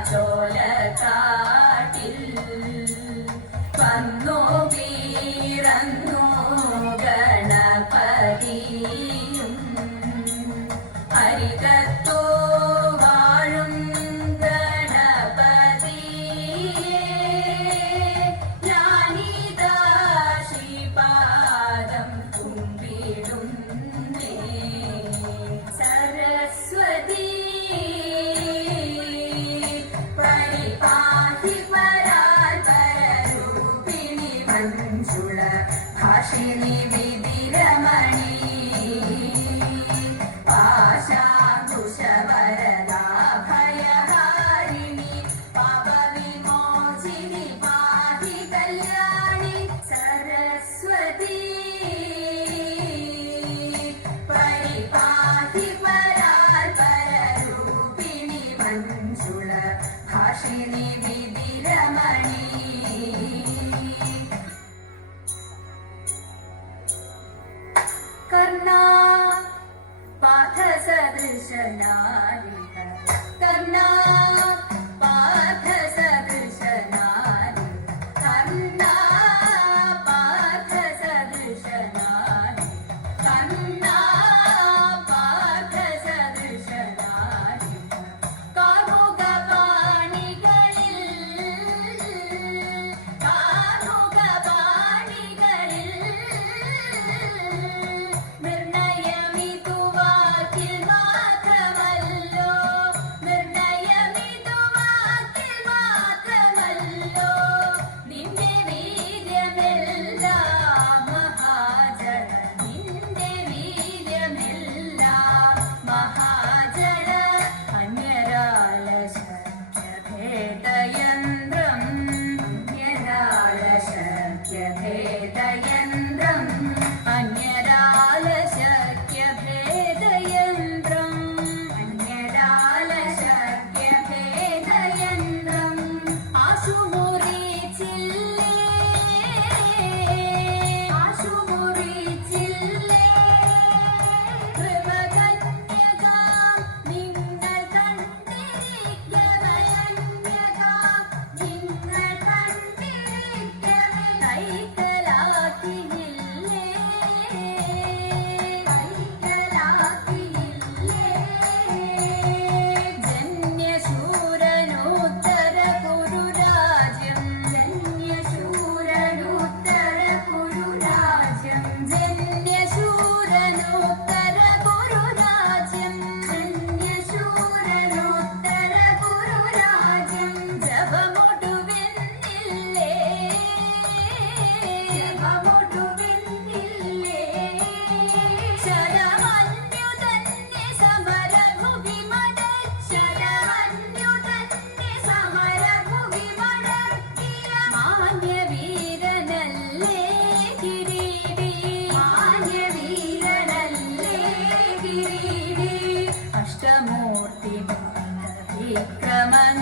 joy. Grandma. naman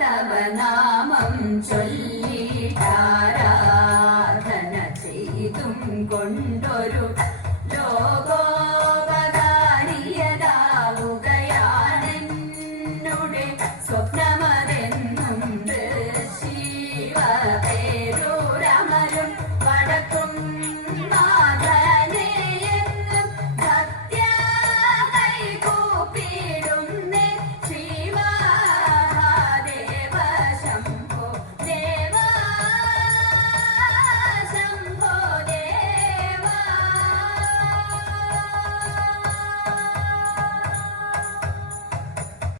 തവനാമം ചൊല്ലിട്ടാരാധന ചെയ്തും കൊണ്ടൊരു ലോകോ